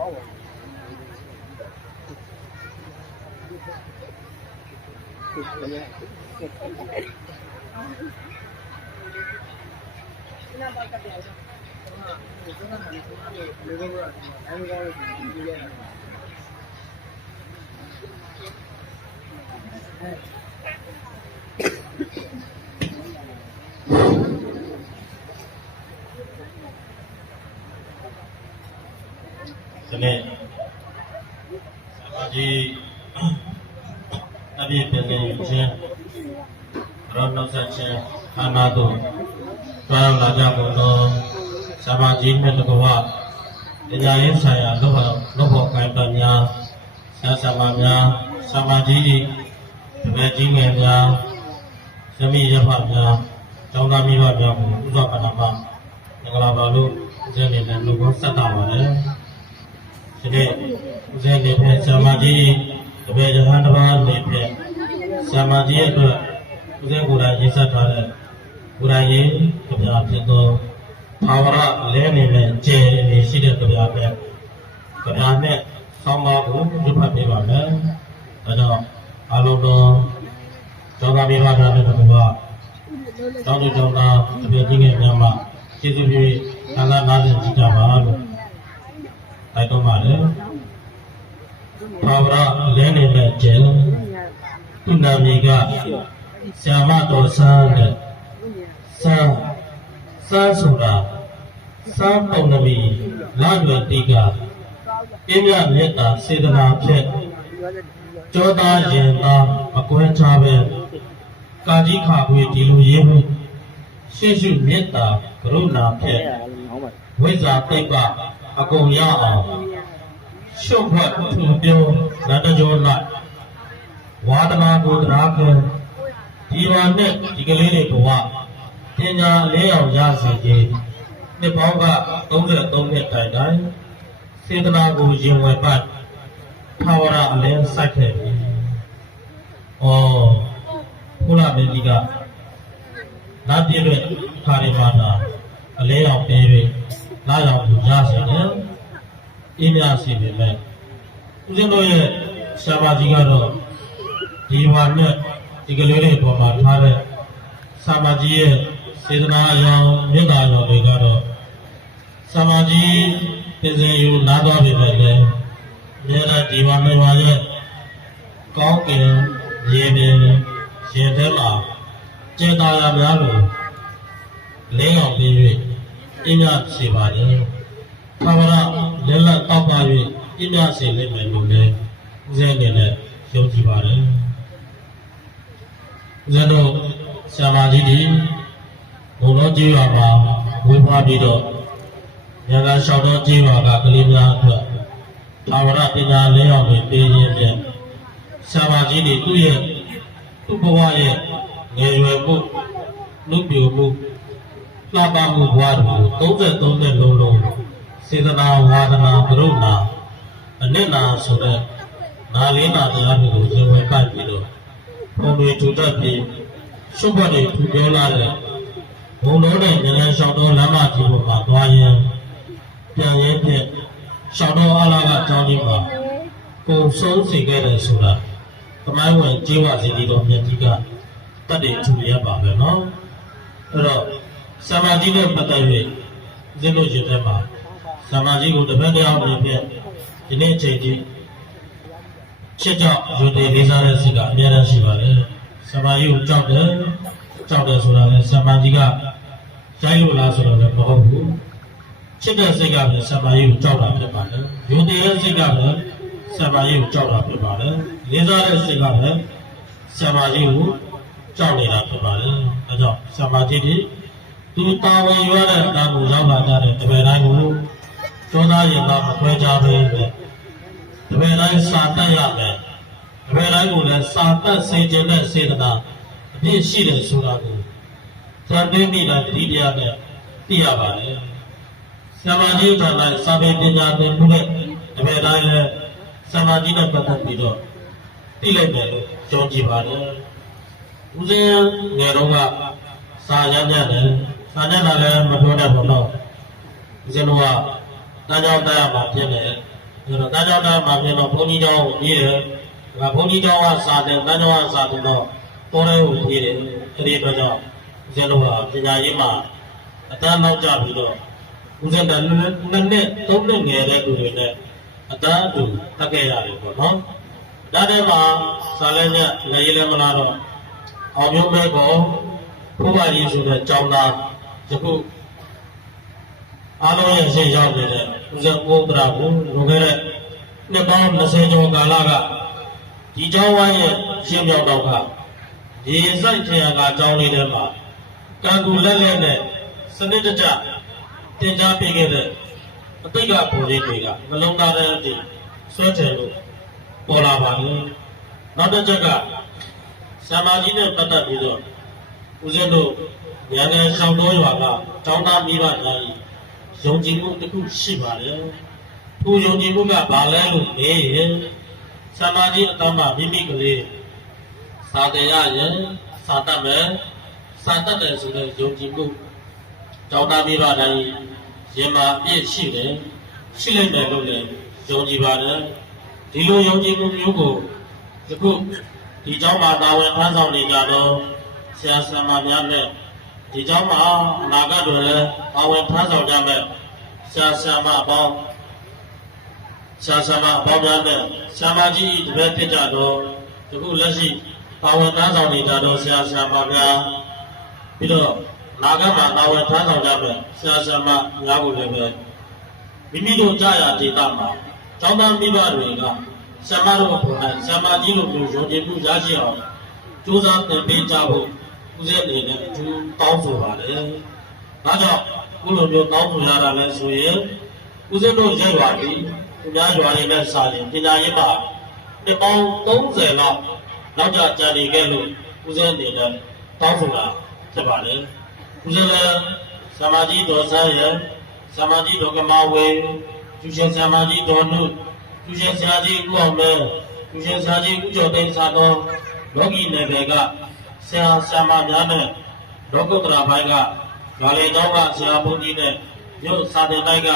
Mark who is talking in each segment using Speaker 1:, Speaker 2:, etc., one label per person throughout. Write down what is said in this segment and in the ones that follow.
Speaker 1: ဒီ နေ့အကြီးအပြည့်ပြည့်နေခြင်းရောနောက်ဆက်ခြင်းအာနာတို့တွားလာကြကုန်သောသမာဓိမြတ်တကဝတရားရေးဆိုင်ရာလောဘလောဘကိုင်ပများဆာသမာများသမာဓိဤတပည့်ကြီးငယ်များသမိရဖများကျောင်းသားမိဘများကိုဥပပနာမမင်္ဂလာပါလို့ဦးဇင်းနေနဲ့လူကိုဆက်တာပါတယ် ဒီနေ့ဦးဇင်းနေဖြင့်ဇာမကြီးတပည့်ရဟန်းတစ်ပါးနေဖြင့်ဇာမကြီးရဲ့အတွက်ဦးဇင်းကိုယ်တိုင်ရေးဆက်ထားတဲ့ကိုယ်တိုင်ရေးကြပြဖြစ်သောဘာဝရလဲနေနဲ့ကျင့်နေရှိတဲ့ကြပြပဲကြပြနဲ့ဆောင်းပါးကိုပြုဖတ်ပေးပါမယ်။ဒါကြောင့်အလုံးတော်ကျောင်းသားမိဘသားနဲ့တကွာကျောင်းသူကျောင်းသားတပည့်ကြီးငယ်များမှကျေးဇူးပြု၍သာသနာ့ရှင်ကြည့်ကြပါလို့ တိုက်တော့ပါလေဘာဝရလဲနေတဲ့ကျင်သူနာမည်ကဆ iam မတော်ဆန်းတဲ့ဆန်းဆန်းဆိုတာစန်းပုံနမီလာရွယ်တိကပြင်းပြမေတ္တာစေတနာဖြင့်ကြောသားရင်သားမကွဲခြားပဲကာကြီးခါခွေဒီလိုရေးမှုရှေ့ရှုမေတ္တာကရုဏာဖြင့်ဝိဇ္ဇာတိတ်က အကုန်ရအောင်ရှုပ်ဖွဲ့ထူပြောရတကြောလိုက်ဝါဒနာကိုတရားကဒီဝါနဲ့ဒီကလေးတွေဘဝပညာလေးအောင်ရစေခြင်းနှစ်ပေါင်းက33နှစ်တိုင်တိုင်စေတနာကိုရင်ဝယ်ပတ်ထာဝရအလင်းစိုက်ခဲ့ပြီ။ဩဘုရားမင်းကြီးကနတ်ပြည်ရဲ့ခါရီမာနာအလဲအောင်ပေး၍ လာရောက်လူရစေတယ်။အင်းများစီပေမဲ့ဦးဇင်းတို့ရဲ့ဆရာမကြီးကတော့ဒီဝါနဲ့ဒီကလေးတွေပေါ်မှာထားတဲ့ဆရာမကြီးရဲ့စေတနာအယောင်မေတ္တာတော်တွေကတော့ဆရာမကြီးပြင်စင်ယူနားတော်ပေမဲ့လည်းမြဲတဲ့ဒီဝါမေဝါရဲ့ကောင်းကင်ရေပင်ရှင်ထဲမှာကျေတာရများလို့လင်းအောင်ပြီး၍ အင်းများစီပါလေ။သာဝရလက်လက်တောက်ပါ၍အင်းများစီလိမ့်မယ်လို့လည်းဦးဇင်းအနေနဲ့ယုံကြည်ပါတယ်။ဦးဇင်းတို့ဆရာမကြီးဒီဘုံတော်ကြီးရွာမှာဝေဖွားပြီးတော့ရန်ကုန်ရှောင်းတော်ကြီးရွာကကလေးများအတွက်သာဝရပညာလင်းအောင်ပြီးပေးခြင်းဖြင့်ဆရာမကြီးဒီသူ့ရဲ့သူ့ဘဝရဲ့ငယ်ရွယ်မှုလူပြိုမှု လှပမှုဘဝတို့33နှစ်လုံးလုံးစေတနာဝါဒနာကရုဏာအနစ်နာဆိုတဲ့နာလေးနာတရားတွေကိုဇင်ဝယ်ပတ်ပြီးတော့ဘုံတွေထူတတ်ပြီးရှုပ်ဘတ်တွေထူပြောလာတဲ့ဘုံတော်နဲ့ဉာဏ်ရှောင်းတော်လမ်းမကြီးပေါ်မှာသွားရင်ပြန်ရင်ဖြင့်ရှောင်းတော်အလားကအကြောင်းကြီးမှာကိုယ်ဆုံးစေခဲ့တယ်ဆိုတာသမိုင်းဝင်ကျေးဝစီတီတော်မြတ်ကြီးကတတ်တယ်ထူရပါပဲเนาะအဲ့တော့ စမာဓိနဲ့ပတ်သက်၍ဇင်းတို့ရှင်တဲ့မှာစမာဓိကိုတစ်ဖက်တရားအနေဖြင့်ဒီနေ့အချိန်ကြီးချစ်ကြောက်ယူတည်လေးစားတဲ့စိတ်ကအများကြီးရှိပါတယ်စမာဓိကိုကြောက်တယ်ကြောက်တယ်ဆိုတာလည်းစမာဓိကရိုက်လို့လားဆိုတော့လည်းမဟုတ်ဘူးချစ်တဲ့စိတ်ကလည်းစမာဓိကိုကြောက်တာဖြစ်ပါတယ်ယူတည်တဲ့စိတ်ကလည်းစမာဓိကိုကြောက်တာဖြစ်ပါတယ်လေးစားတဲ့စိတ်ကလည်းစမာဓိကိုကြောက်နေတာဖြစ်ပါတယ်အဲကြောင့်စမာဓိ ဒီသူတာဝန်ရတဲ့အတန်းကိုရောက်လာကြတဲ့တပည့်တိုင်းကိုသောသားရင်ကမခွဲကြဘဲနဲ့တပည့်တိုင်းစာတတ်ရမယ်တပည့်တိုင်းကိုလည်းစာတတ်စေခြင်းနဲ့စေတနာအပြည့်ရှိတယ်ဆိုတာကိုသံသိမိတာတိတရားနဲ့သိရပါတယ်ဆမာဓိဌာနစာပေပညာသင်မှုနဲ့တပည့်တိုင်းလည်းဆမာဓိနဲ့ပတ်သက်ပြီးတော့သိလိုက်တယ်လို့ကြောကြည်ပါတယ်ဦးဇင်းငယ်တော့ကစာရမ်းရတယ် စာရမ်းတာလည်းမပြောတတ်ဘူးတော့ဦးဇင်းတို့ကတန်းကြောင်းတက်ရမှာဖြစ်နေဆိုတော့တန်ကြောင်းသားမှာပြန်တော့ဘုန်းကြီးကျောင်းကိုပြေးတယ်ဒါကဘုန်းကြီးကျောင်းကစာတယ်တန်ကြောင်းကစာတယ်တော့ပေါ်တဲ့ကိုပြေးတယ်အဲဒီအတွက်ကြောင့်ဦးဇင်းတို့ကပညာရေးမှာအတန်းနောက်ကြပြီးတော့ဦးဇင်းတန်နှစ်နှစ်သုံးနှစ်ငယ်တဲ့လူတွေနဲ့အတန်းအတူတက်ခဲ့ရတယ်ပေါ့နော်ဒါတည်းမှာစာလဲညက်လည်းရေးလည်းမလားတော့အောင်မျိုးမဲကောဘုရားကြီးဆိုတဲ့ကျောင်းသား ယခုအားလုံးရဲ့ရှေ့ရောက်နေတဲ့ဦးဇင်းဥဒရာကိုလွန်ခဲ့တဲ့နှစ်ပေါင်း20ကျော်ကာလကဒီကျောင်းဝိုင်းရဲ့ရှင်းမြောက်တော့ကဒီစိုက်ထရကကျောင်းလေးထဲမှာကံကူလက်လက်နဲ့စနစ်တကျသင်ကြားပေးခဲ့တဲ့အတိတ်ကပုံလေးတွေကမလုံးသားတဲ့အတိဆွဲထည်လို့ပေါ်လာပါဘူးနောက်တစ်ချက်ကဆရာမကြီးနဲ့ပတ်သက်ပြီးတော့ဦးဇင်းတို့ ဉာဏ်နဲ့ရှောင်းတော်ရွာကတောင်းတမိဘများကြီး ယုံကြည်မှုတစ်ခုရှိပါတယ်။သူယုံကြည်မှုကဘာလဲလို့မေးရင်သမာဓိအတ္တမမိမိကလေးသာတရားရင်သာတတ်မယ်သာတတ်တယ်ဆိုတဲ့ယုံကြည်မှုကြောင့်တာပြီးတော့တိုင်းရင်မှာအပြည့်ရှိတယ်ရှိလိမ့်မယ်လို့လည်းယုံကြည်ပါတယ်။ဒီလိုယုံကြည်မှုမျိုးကိုယခုဒီเจ้าမှာတာဝန်ဖန်ဆောင်နေကြတော့ဆရာဆရာမများနဲ့ ဒီကြောင့်မှာအနာဂတ်တွေလည်းပါဝင်ထမ်းဆောင်ကြမယ်ဆရာဆရာမအပေါင်းဆရာဆရာမအပေါင်းများနဲ့ဆရာမကြီးတပည့်ဖြစ်ကြတော့ဒီခုလက်ရှိပါဝင်ထမ်းဆောင်နေကြတော့ဆရာဆရာမများပြီးတော့နာဂတ်မှာပါဝင်ထမ်းဆောင်ကြမယ်ဆရာဆရာမများကိုလည်းပဲမိမိတို့ကြာရဒေတာမှာကျောင်းသားမိဘတွေကဆရာမတို့ကိုယ်တိုင်ဆရာမကြီးတို့ကိုယုံကြည်မှုရရှိအောင်စူးစမ်းသင်ပေးကြဖို့ ဦးဇင်းအနေနဲ့အထူးတောင်းဆိုပါတယ်။ဒါကြောင့်ခုလိုမျိုးတောင်းဆိုရတာလဲဆိုရင်ဦးဇင်းတို့ရက်ရွာပြီးသူများရွာတွေနဲ့စာရင်ပညာရေးမှာဒီပေါင်း30လောက်နောက်ကျကြာနေခဲ့လို့ဦးဇင်းအနေနဲ့တောင်းဆိုတာဖြစ်ပါတယ်။ဦးဇင်းလည်းသမာဓိတော်ဆန်းရဲ့သမာဓိတော်ကမဝေကျူရှင်သမာဓိတော်နုကျူရှင်ဆရာကြီးဦးအောင်မဲကျူရှင်ဆရာကြီးဦးကျော်သိန်းစာတော်လောကီနယ်ပယ်က ဆရာဆရာမများနဲ့လောကုတ္တရာဘိုင်းကဂါလေကျောင်းကဆရာဘုန်းကြီးနဲ့မြို့စာတင်တိုက်က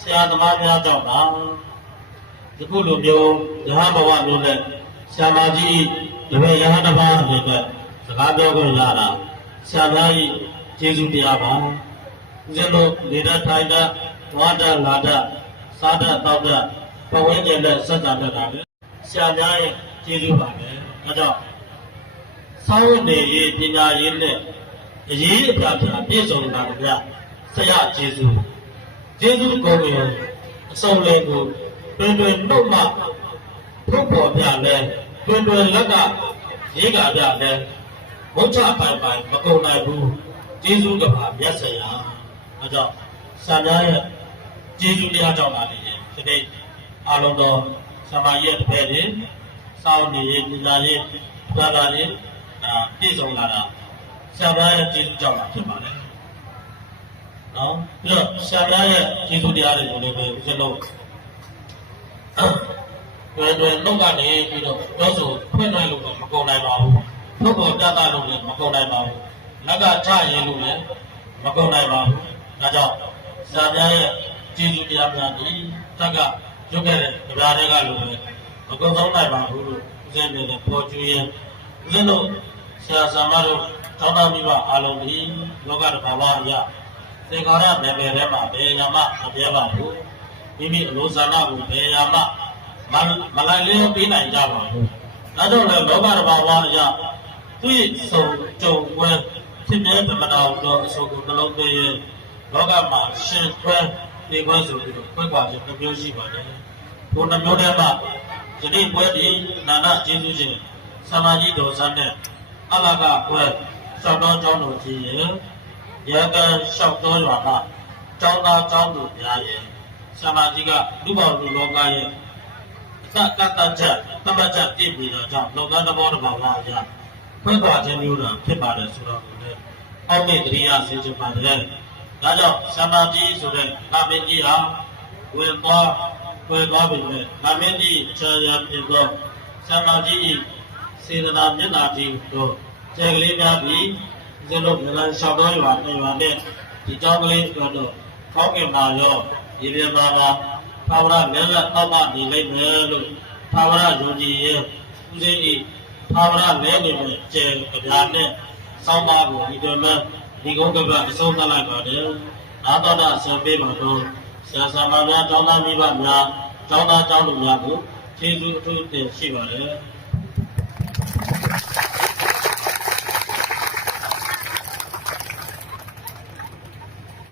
Speaker 1: ဆရာသမားများကြောင့်ပါဒီခုလိုမျိုးရဟန်းဘဝမျိုးနဲ့ဆရာမကြီးတပည့်ရဟန်းတစ်ပါးအနေနဲ့စကားပြောခွင့်ရတာဆရာများကြီးကျေးဇူးတရားပါဦးဇင်းတို့နေတတ်ထိုင်တတ်ဝါဒလာတတ်စားတတ်တောက်တတ်ပဝင်းကျင်တဲ့စက်တာတတ်တာပဲဆရာများရဲ့ကျေးဇူးပါပဲအဲကြောင့် စောင်းနေရေးပညာရေးနဲ့အရေးအပြားပြားပြည့်စုံတာကြဆရာကျေးဇူးကျေးဇူးကုန်ရင်အစုံလေးကိုတွင်တွင်နှုတ်မှထုတ်ပေါ်ပြလဲတွင်တွင်လက်ကရေးကပြလဲမုတ်ချပိုင်ပိုင်မကုန်နိုင်ဘူးကျေးဇူးကပါမြတ်ဆရာအဲကြောင့်ဆရာများရဲ့ကျေးဇူးတရားကြောင့်ပါလေဒီနေ့အားလုံးသောဆရာမရဲ့တပည့်တွေစောင်းနေရေးပညာရေးဘာသာရေး ဒါပြည့်စုံလာတာဆရာမရဲ့ကျေးဇူးကြောင့်ပါဖြစ်ပါတယ်။နော်ပြီးတော့ဆရာမရဲ့ကျေးဇူးတရားတွေကိုလည်းပဲဦးဇင်းတို့ဘယ်လိုလုပ်ကနေပြီးတော့တော့ဆိုဖွင့်နိုင်လို့မကုန်နိုင်ပါဘူး။ထုတ်ပေါ်တတ်တာလို့လည်းမကုန်နိုင်ပါဘူး။လက်ကချရင်လို့လည်းမကုန်နိုင်ပါဘူး။ဒါကြောင့်ဆရာမရဲ့ကျေးဇူးတရားများဒီတက်ကရုပ်ခဲ့တဲ့ကြရာတွေကလို့ပဲမကုန်ဆုံးနိုင်ပါဘူးလို့ဦးဇင်းတွေလည်းပေါ်ကျွေးရင်ဦးဇင်းတို့ ဆရာဆရာမတို့တောင်းတမိဘအားလုံးဒီလောကတစ်ဘာဝအရာသင်္ခါရနယ်ပယ်ထဲမှာဘယ်ညာမှမပြဲပါဘူးမိမိအလိုဆန္ဒကိုဘယ်ညာမှမမလိုက်လျောပေးနိုင်ကြပါဘူးဒါကြောင့်လည်းလောကတစ်ဘာဝအရာသူ့ရဲ့စုံကြုံွယ်ဖြစ်မြဲဗမနာတော်အစုံကိုနှလုံးသွင်းရင်လောကမှာရှင်ခွဲနေခွဲဆိုပြီးတော့ခွဲခွာခြင်းတစ်မျိုးရှိပါတယ်ဘုံနှမျိုးတည်းမှာယနေ့ပွဲဒီနာနာကျေးဇူးရှင်ဆန္ဒကြီးတော်ဆန်းနဲ့ အလကကွဲစောက်တော်ကျောင်းတော်ကြီးရဲ့ရဟန်းလျှောက်တော်ရွာကကျောင်းသားကျောင်းသူများရဲ့ဆန္ဒကြီးကလူပေါလူလောကရဲ့အတတတချက်တမချက်ပြည့်ပြီးတော့ကြောင့်လောကသဘောတစ်ပါးပါအရာဖွင့်သွားခြင်းမျိုးတာဖြစ်ပါတယ်ဆိုတော့လေအောက်မေတ္တရိယဆင်ခြင်ပါတယ်ဒါကြောင့်ဆန္ဒကြီးဆိုတဲ့နာမည်ကြီးဟာဝင်သွားဝင်သွားပြီလေနာမည်ကြီးခြားရဖြစ်သောဆန္ဒကြီး စေတနာမျက်နာတိတို့ကျဲကလေးများပြီးဦးဇင်းတို့မြန်မာရှောက်တော်ရွာနေရွာနဲ့ဒီကြောင်းကလေးအတွက်တော့ကောင်းကင်မှာရောရေပြမှာပါသာဝရလဲလက်တောက်ပနေလိုက်မယ်လို့သာဝရယုံကြည်ရဲ့ဦးစိတ်ဤသာဝရလဲနေတဲ့ကျေကြပြာနဲ့စောင်းပါကိုဒီတော်မှဒီကုန်းကပအဆုံးသတ်လိုက်ပါတယ်အာတော်တာဆံပေးပါတော့ဆရာဆရာမများတောင်းတမိဘများတောင်းတကြောင်းလူများကိုကျေးဇူးအထူးတင်ရှိပါတယ် Thank you.